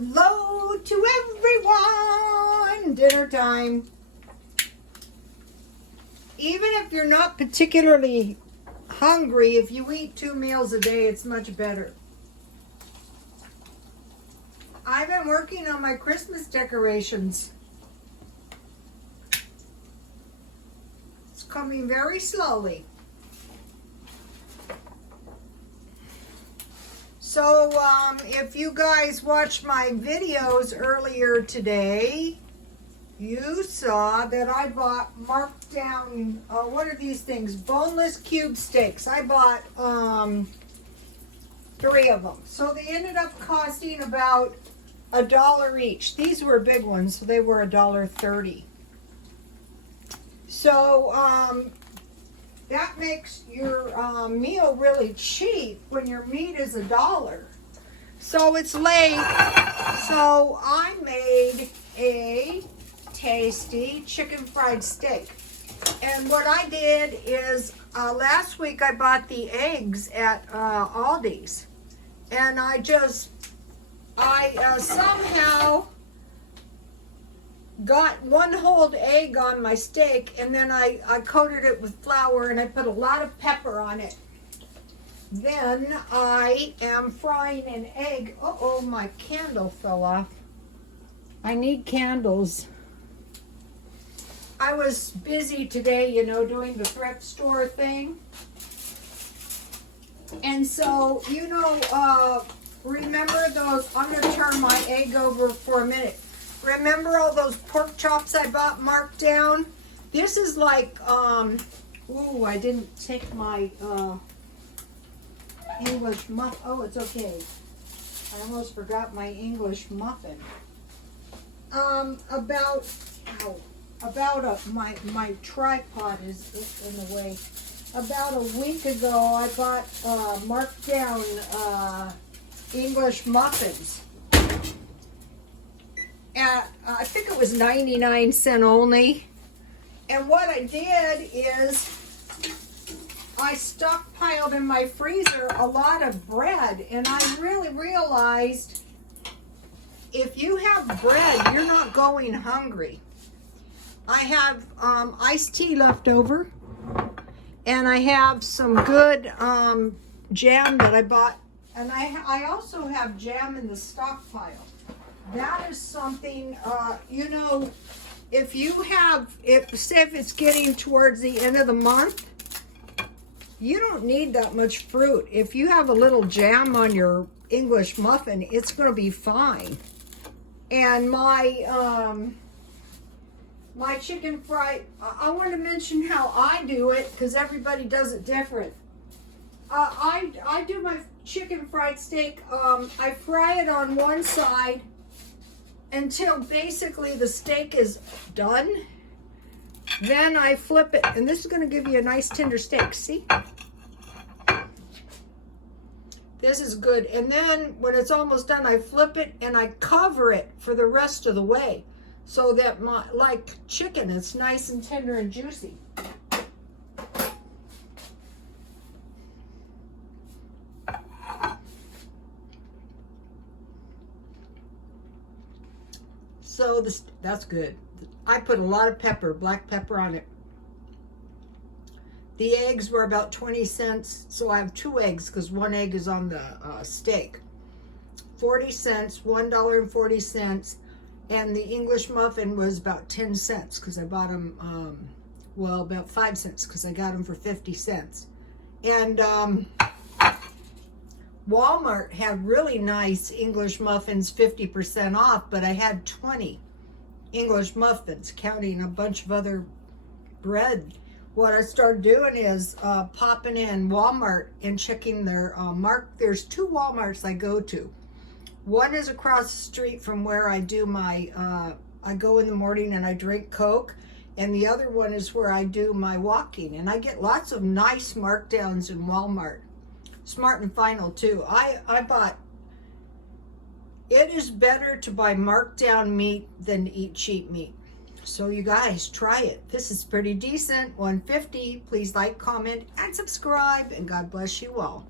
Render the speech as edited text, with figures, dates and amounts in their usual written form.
Hello to everyone! Dinner time. Even if you're not particularly hungry, if you eat 2 meals a day, it's much better. I've been working on my Christmas decorations. It's coming very slowly. So, if you guys watched my videos earlier today, you saw that I bought marked down, what are these things? Boneless cube steaks. I bought 3 of them. So they ended up costing about $1 each. These were big ones, so they were $1.30. So, that makes your meal really cheap when your meat is $1. So it's late. So I made a tasty chicken fried steak. And what I did is last week I bought the eggs at Aldi's. And I somehow got 1 whole egg on my steak, and then I coated it with flour and I put a lot of pepper on it. Then I am frying an egg. Uh-oh, my candle fell off. I need candles. I was busy today, you know, doing the thrift store thing. And so, you know, remember those, I'm going to turn my egg over for a minute. Remember all those pork chops I bought marked down? This is like, ooh, I didn't take my English muffin. Oh, it's okay. I almost forgot my English muffin. My tripod is in the way. About a week ago, I bought marked down English muffins. I think it was 99 cents only. And what I did is I stockpiled in my freezer a lot of bread, and I really realized if you have bread, you're not going hungry. I have iced tea left over, and I have some good jam that I bought, and I also have jam in the stockpile. That is something, you know, say if it's getting towards the end of the month, you don't need that much fruit. If you have a little jam on your English muffin, it's going to be fine. And my chicken fried, I want to mention how I do it because everybody does it different. I do my chicken fried steak, I fry it on one side until basically the steak is done. Then I flip it, and this is going to give you a nice tender steak. See? This is good. And then when it's almost done, I flip it and I cover it for the rest of the way so that like chicken, it's nice and tender and juicy. So that's good. I put a lot of pepper, black pepper on it. The eggs were about 20 cents, so I have 2 eggs because 1 egg is on the steak. 40 cents, $1.40, and the English muffin was about 10 cents because I bought them, well, about 5 cents because I got them for 50 cents. And Walmart had really nice English muffins, 50% off, but I had 20 English muffins, counting a bunch of other bread. What I started doing is popping in Walmart and checking their there's 2 Walmarts I go to. One is across the street from where I do my, I go in the morning and I drink Coke, and the other one is where I do my walking, and I get lots of nice markdowns in Walmart. Smart and Final too. I bought, it is better to buy marked down meat than to eat cheap meat. So you guys, try it. This is pretty decent. $1.50. Please like, comment, and subscribe, and God bless you all.